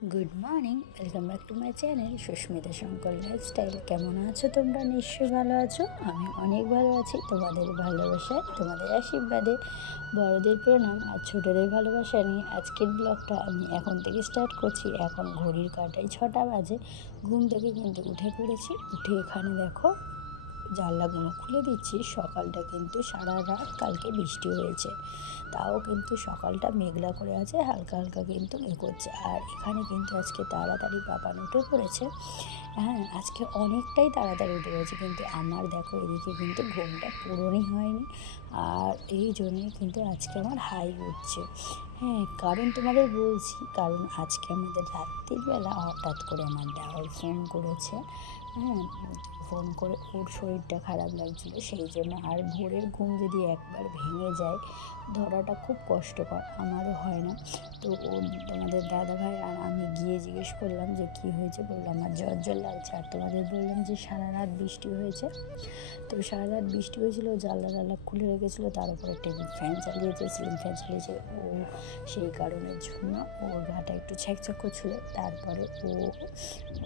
Good morning, welcome back to my channel Susmita Shankar lifestyle. কেমন আছো তোমরা? নিশ্চয়ই ভালো আছো। আমি অনেক ভালো আছি। তোমাদের ভালোবাসায়, তোমাদের আশীর্বাদে, বড়দের প্রণাম আর ছোটদের ভালোবাসা নিয়ে আজকের ব্লগটা আমি এখন থেকে স্টার্ট করছি। এখন ঘড়ির কাঁটায় 6টা বাজে। ঘুম থেকে কিন্তু উঠে পড়েছি। উঠে এখানে দেখো জানলাগুলো খুলে দিচ্ছি। সকালটা কিন্তু সারা রাত কালকে বৃষ্টি হয়েছে, তাও কিন্তু সকালটা মেঘলা করে আছে, হালকা হালকা কিন্তু করছে। আর এখানে কিন্তু আজকে তাড়াতাড়ি পাপান উঠে পড়েছে। হ্যাঁ, আজকে অনেকটাই তাড়াতাড়ি উঠে গেছে, কিন্তু আমার দেখো এদিকে কিন্তু ঘুমটা পুরোই হয়নি। আর এই জন্যই কিন্তু আজকে আমার হাই উঠছে। হ্যাঁ, কারণ তোমাদের বলছি, কারণ আজকে আমাদের রাত্রিবেলা হঠাৎ করে আমার দেওয়ার ফোন করেছে। হ্যাঁ, ফোন করে ওর শরীরটা খারাপ লাগছিলো, সেই জন্য। আর ভোরের ঘুম যদি একবার ভেঙে যায় ধরাটা খুব কষ্টকর, আমারও হয় না। তো ও তোমাদের দাদাভাই আর আমি গিয়ে জিজ্ঞেস করলাম যে কী হয়েছে। বললাম আমার জ্বর লাগছে। আর তোমাদের বললাম যে সারা রাত বৃষ্টি হয়েছে। তো সারা রাত বৃষ্টি হয়েছিল, জানলা খুলে রেখেছিলো, তার উপরে টেবিল ফ্যান চালিয়েছে, সিলিং ফ্যান চালিয়েছে। ও সেই কারণের জন্য ওর গাটা একটু ছ্যাঁকছ্যাঁক করছিলো। তারপরে ও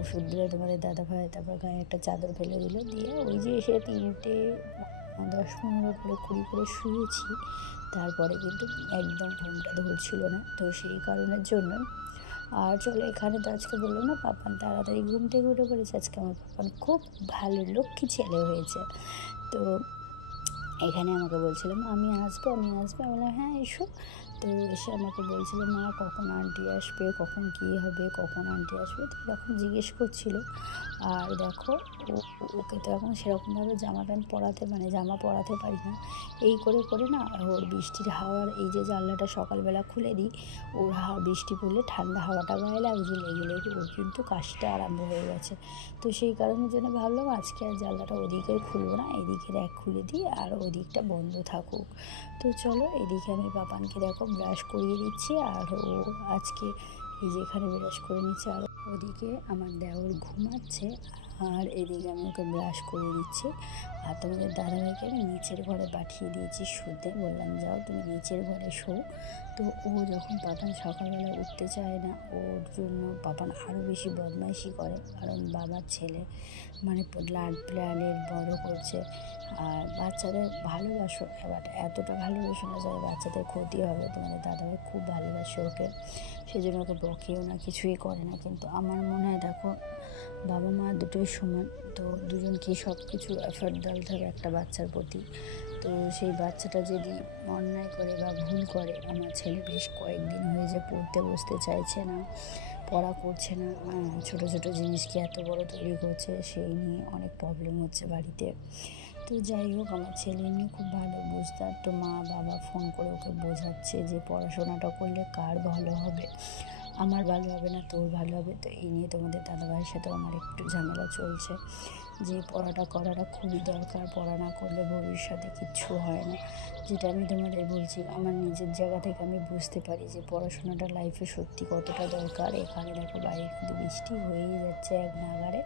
ওষুধ দিলে তোমাদের দাদাভাই, তারপর গায়ে একটা চাদর ফেলে দিল, দিয়ে ওই যে এসে 3:10-15 করে 20 করে শুয়েছি। তারপরে কিন্তু একদম ঘুমটা ধরছিল না, তো সেই কারণের জন্য। আর চলো, এখানে তো আজকে বললো না পাপান তাড়াতাড়ি ঘুম থেকে উঠে পড়েছে। আজকে আমার পাপান খুব ভালো লক্ষ্মী ছেলে হয়েছে। তো এখানে আমাকে বলছিলাম আমি আসবো। আমি বললাম হ্যাঁ এসো। তো এসে আমাকে বলছিল মা কখন আন্টি আসবে, কখন কী হবে, কখন আন্টি আসবে, তো এরকম জিজ্ঞেস করছিল। আর দেখো ওকে তো এখন সেরকমভাবে জামা পরাতে পারি না। এই করে করে না ওর বৃষ্টির হাওয়ার এই যে জানলাটা সকালবেলা খুলে দিই, ওর বৃষ্টি পড়লে ঠান্ডা হাওয়াটা গায়ে লাগছে, লেগে ওর কিন্তু কাশিটা আরম্ভ হয়ে গেছে। তো সেই কারণের জন্য ভাবলাম আজকে আর জানলাটা ওদিকে খুলবো না, এদিকের এক খুলে দিই আর ওদিকটা বন্ধ থাকুক। তো চলো, এদিকে আমি পাপানকে দেখো ব্রাশ করিয়ে দিচ্ছি। আর ও আজকে এই যে এখানে ব্রাশ করে নিচ্ছে, আর ওদিকে আমার দেওর ঘুমাচ্ছে, আর এদিকে আমি ওকে ব্রাশ করে দিচ্ছি। আর তোমাদের দাদাভাইকে আমি নিচের ঘরে পাঠিয়ে দিয়েছি শুতে। বললাম যাও তুমি নিচের ঘরে শো। তো ও যখন পাপান সকালবেলা উঠতে চায় না, ওর জন্য পাপান আরও বেশি বদমাইশি করে, কারণ বাবার ছেলে মানে লাড প্ল্যানের বড় করছে। আর বাচ্চাদের ভালোবাসো, এবার এতটা ভালোবাসো না যাতে বাচ্চাদের ক্ষতি হবে। তোমাদের দাদাভাই খুব ভালোবাসে ওকে, সেই জন্য ওকে বকেও না, কিছুই করে না। কিন্তু আমার মনে হয় দেখো, বাবা মা দুটোই সমান, তো দুজনকেই সব কিছু এফার্ট দিতে হবে একটা বাচ্চার প্রতি। তো সেই বাচ্চাটা যদি অন্যায় করে বা ভুল করে, আমার ছেলে বেশ কয়েকদিন হয়েছে পড়তে বসতে চাইছে না, পড়া করছে না, ছোটো ছোটো জিনিসকে এত বড় তৈরি করছে, সেই নিয়ে অনেক প্রবলেম হচ্ছে বাড়িতে। তো যাই হোক, আমার ছেলে নিয়ে খুব ভালো বুঝতার। তো মা বাবা ফোন করে ওকে বোঝাচ্ছে যে পড়াশোনাটা করলে কার ভালো হবে, আমার ভালো হবে না তোর ভালো হবে। তো এই নিয়ে তোমাদের দাদাভাইয়ের সাথেও আমার একটু ঝামেলা চলছে, যে করাটা খুবই দরকার, পড়া না করলে ভবিষ্যতে কিচ্ছু হয় না। যেটা আমি তোমাদের বলছি, আমার নিজের জায়গা থেকে আমি বুঝতে পারি যে পড়াশোনাটা লাইফে সত্যি কতটা দরকার। এখানে দেখো বাইরে কিন্তু বৃষ্টি হয়েই যাচ্ছে এক নাগাড়ে।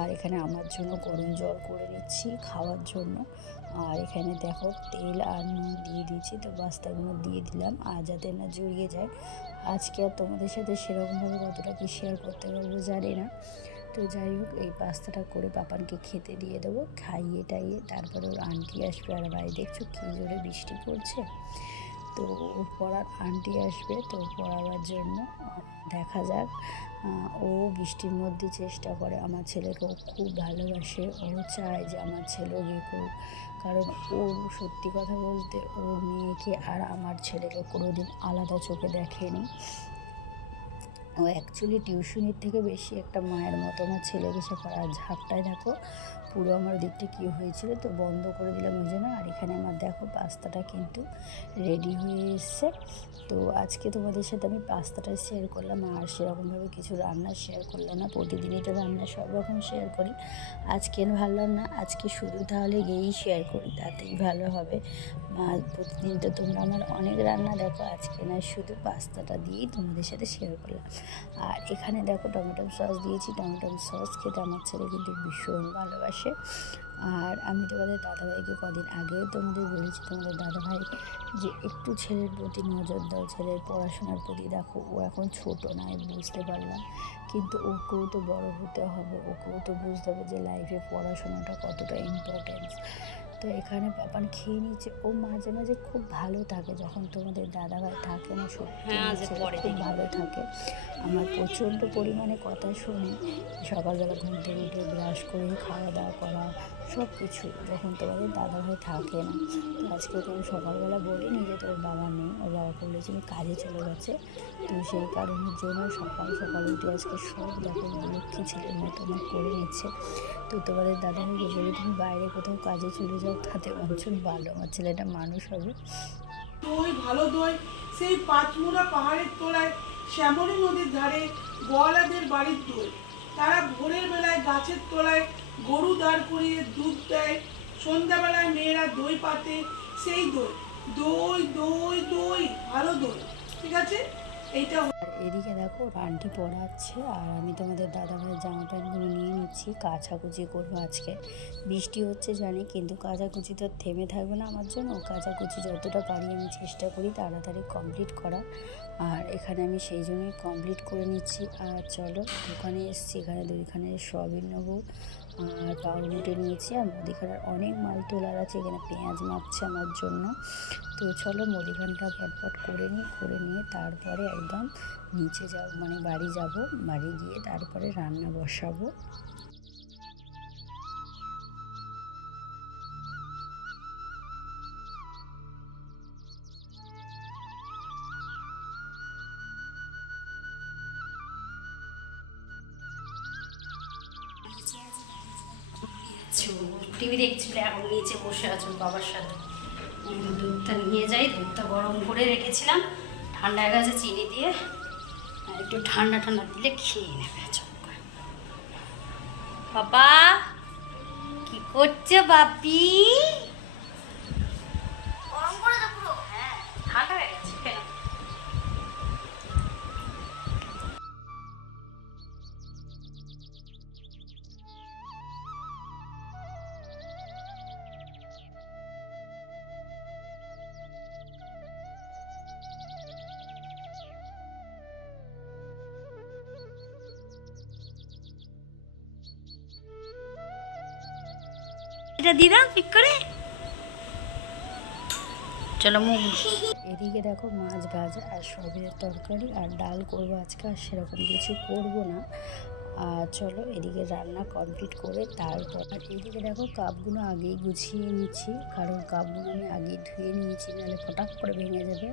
আর এখানে আমার জন্য গরম জল করে নিচ্ছি খাওয়ার জন্য। আর এখানে দেখো তেল আর নুন দিয়ে দিয়েছি, তো বাস্তাগুলো দিয়ে দিলাম আর যাতে না জড়িয়ে যায়। আজকে আর তোমাদের সাথে সেরকমভাবে কতটা কি শেয়ার করতে পারবো জানি না। তো যাই হোক, এই পাস্তাটা করে পাপানকে খেতে দিয়ে দেবো, খাইয়ে টাইয়ে তারপরে ওর আন্টি আসবে। আর ভাই দেখছো কী জোরে বৃষ্টি পড়ছে। তো ওর পড়ার আন্টি আসবে, তো পড়াবার জন্য দেখা যাক। ও বৃষ্টির মধ্যে চেষ্টা করে, আমার ছেলেকেও খুব ভালোবাসে, ও চায় যে আমার ছেলেও ইয়ে করুক। কারণ ওর সত্যি কথা বলতে ওর মেয়েকে আর আমার ছেলেকে কোনোদিন আলাদা চোখে দেখেনি। ও অ্যাকচুয়ালি টিউশনির থেকে বেশি একটা মায়ের মতো আমার ছেলেকে সে করে। আর ঝাঁপটায় দেখো পুরো আমার দিকটা কী হয়েছিল, তো বন্ধ করে দিলাম ওই জন্য। আর এখানে আমার দেখো পাস্তাটা কিন্তু রেডি হয়ে এসছে। তো আজকে তোমাদের সাথে আমি পাস্তাটা শেয়ার করলাম, আর সেরকমভাবে কিছু রান্না শেয়ার করলাম না। প্রতিদিনই তো রান্না সব রকম শেয়ার করি, আজকে ভাবলাম না আজকে শুধু তাহলে গিয়েই শেয়ার করি, তাতেই ভালো হবে। প্রতিদিন তো তোমরা আমার অনেক রান্না দেখো, আজকে না শুধু পাস্তাটা দিয়েই তোমাদের সাথে শেয়ার করলাম। আর এখানে দেখো টমেটো সস দিয়েছি, টমেটো সস খেতে আমার ছেলে কিন্তু ভীষণ ভালোবাসে। আর আমি তোমাদের দাদাভাইকে কদিন আগেও তোমাদের বলেছি, তোমাদের দাদাভাই যে একটু ছেলের প্রতি নজর দাও, ছেলের পড়াশোনার প্রতি দেখো। ও এখন ছোট নয়, বুঝতে পারলাম, কিন্তু ওকেও তো বড় হতে হবে, ওকেও তো বুঝতে হবে যে লাইফে পড়াশোনাটা কতটা ইম্পর্টেন্স। তো এখানে পাপান খেয়ে নিচ্ছে। ও মাঝে মাঝে খুব ভালো থাকে যখন তোমাদের দাদাভাই থাকে না, সত্যি খুব ভালো থাকে। আমার প্রচণ্ড পরিমাণে কথা শোনে, সকালবেলা ঘুম থেকে উঠে ব্রাশ করে খাওয়া দাওয়া করা সব কিছু, যখন তোমাদের দাদাভাই থাকে না। তো আজকে তো আমি সকালবেলা বলিনি যে তোর বাবা নেই, ওর বাবাকে বলেছিল কাজে চলে গেছে। তো সেই কারণের জন্য সকাল সকাল উঠে আজকে সব দেখো লক্ষ্মী ছেলের মতো আমার করে নিচ্ছে। তো তোমাদের দাদাভাইকে বলি তুমি বাইরে কোথাও কাজে চলে যাও, তাতে অঞ্চল ভালো, আমার ছেলেটা মানুষ হবে। দই ভালো দই সেই পাঁচমুড়া পাহাড়ের তলায় শ্যামলী নদীর ধারে গোয়ালাদের বাড়ির দই। তারা ভোরের বেলায় গাছের তলায় গরু দাঁড় করিয়ে দুধ দেয়, সন্ধ্যাবেলায় মেয়েরা দই পাতে, সেই দই দই দই দই ভালো দই। ঠিক আছে, এইটা। আর এদিকে দেখো আন্টি পড়াচ্ছে, আর আমি তোমাদের দাদাভাইয়ের জামা প্যান্টগুলো নিয়ে নিচ্ছি, কাচাকুচি করবো আজকে। বৃষ্টি হচ্ছে জানি, কিন্তু কাচাকুচি তো থেমে থাকবে না আমার জন্য। কাচাকুচি যতটা পারি আমি চেষ্টা করি তাড়াতাড়ি কমপ্লিট করা, আর এখানে আমি সেই জন্যই কমপ্লিট করে নিচ্ছি। আর চলো দোকানে এসছি, এখানে দুইখানে সয়াবিন নেবো আর পাউরুটি নিয়েছি, আর মুদিখানার অনেক মাল তোলার আছে। এখানে পেঁয়াজ মাপছে আমার জন্য। তো চলো মুদিখানটা পটপট করে নিয়ে তারপরে একদম নিচে যাব, মানে বাড়ি যাব, বাড়ি গিয়ে তারপরে রান্না বসাবো। টিভি দেখছিল, এখন নিচে বসে আছো বাবার সাথে। দুধটা নিয়ে যাই, দুধটা গরম করে রেখেছিলাম, ঠান্ডা হয়ে গেছে চিনি দিয়ে, একটু ঠান্ডা ঠান্ডা দিলে খেয়ে নেবে। বাবা কি করছো বাপি? গরম করে দাও পুরো। হ্যাঁ ঠান্ডা হয়ে গেছে। এটা দিদা পিক করে চলো মুখ। এদিকে দেখো মাছ ভাজা আর সয়াবিনের তরকারি আর ডাল করবো আজকে, আর সেরকম কিছু করবো না। আর চলো এদিকে রান্না কমপ্লিট করে তারপর। আর এদিকে দেখো কাপগুলো আগেই গুছিয়ে নিচ্ছি, কারণ কাপগুলো আমি আগেই ধুয়ে নিয়েছি, নাহলে ফটাক করে ভেঙে যাবে।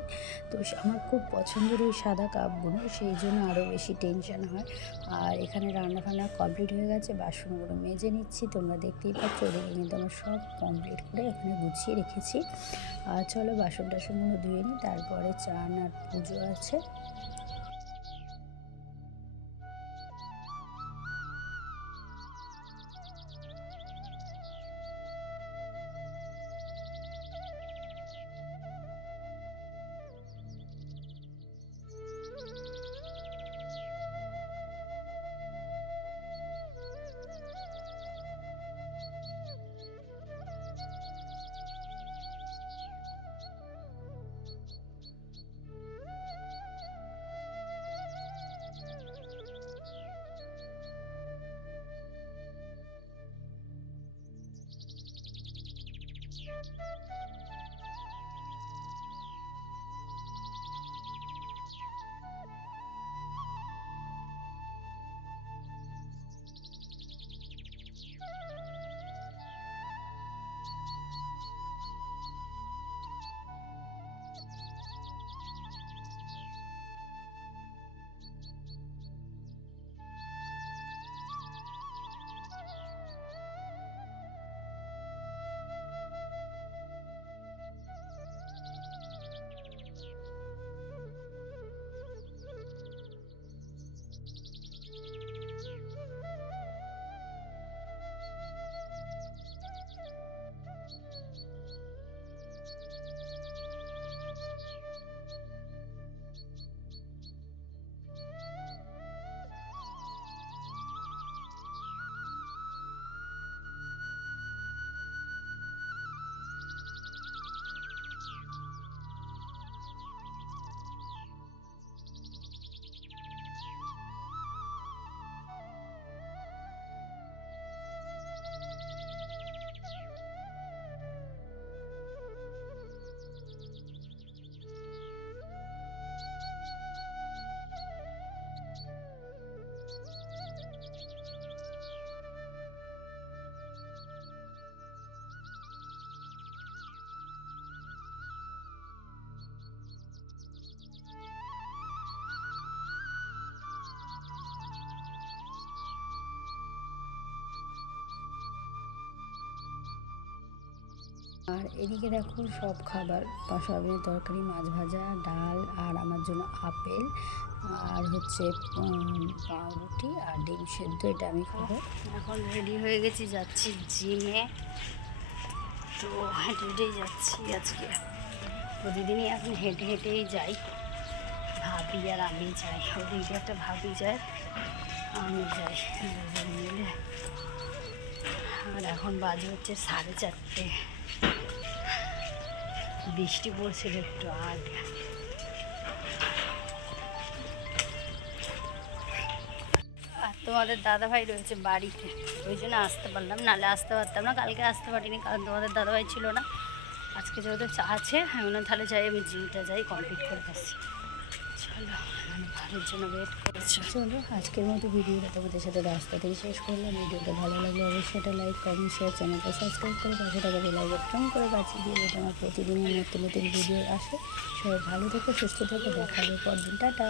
তো আমার খুব পছন্দের ওই সাদা কাপগুলো, সেই জন্য আরও বেশি টেনশন হয়। আর এখানে রান্না ফান্না কমপ্লিট হয়ে গেছে, বাসনগুলো মেজে নিচ্ছি, তোমরা দেখতেই পাচ্ছ। ওদিকে কিন্তু আমার সব কমপ্লিট করে এখানে গুছিয়ে রেখেছি। আর চলো বাসন টাসনগুলো ধুয়ে নিই, তারপরে চান আর পুজো আছে। আর এদিকে দেখো সব খাবার, সয়াবিনের তরকারি, মাছ ভাজা, ডাল, আর আমার জন্য আপেল, আর হচ্ছে পাউরুটি আর ডিম সেদ্ধ, এটা আমি খাবো। এখন রেডি হয়ে গেছি, যাচ্ছি জিমে। তো হেঁটে হেঁটেই যাচ্ছি আজকে, প্রতিদিনই এখন হেঁটে হেঁটেই যাই। ভাবি আর আমি যাই, ওদিকে একটা ভাবি যায়, আমি যাই, দুজন মিলে। আর এখন বাজে হচ্ছে 4:30, বৃষ্টি পড়ছিল একটু আগে। আর তোমাদের দাদাভাই রয়েছে বাড়িতে, ওই জন্য আসতে পারলাম, নাহলে আসতে পারতাম না। কালকে আসতে পারিনি কারণ তোমাদের দাদাভাই ছিল না। আজকে যেহেতু আছে, আমি তাহলে যাই, আমি জিমটা যাই, কমপ্লিট করে আসি। চলো, আমি ভালোর জন্য ওয়েট করছি। চলো আজকের মতো ভিডিওটা তোমাদের সাথে রাস্তা থেকে শেষ করলাম। ভিডিওটা ভালো লাগলে অবশ্যই একটা লাইক, কমেন্ট, শেয়ার, চ্যানেলটা সাবস্ক্রাইব করে পাশে টাকা বেল আইকন করে বাঁচিয়ে দিয়ে, যেটা আমার প্রতিদিনের নতুন নতুন ভিডিও আসে। সবাই ভালো থেকো, সুস্থ থেকো, দেখা হবে পরদিন। টাটা।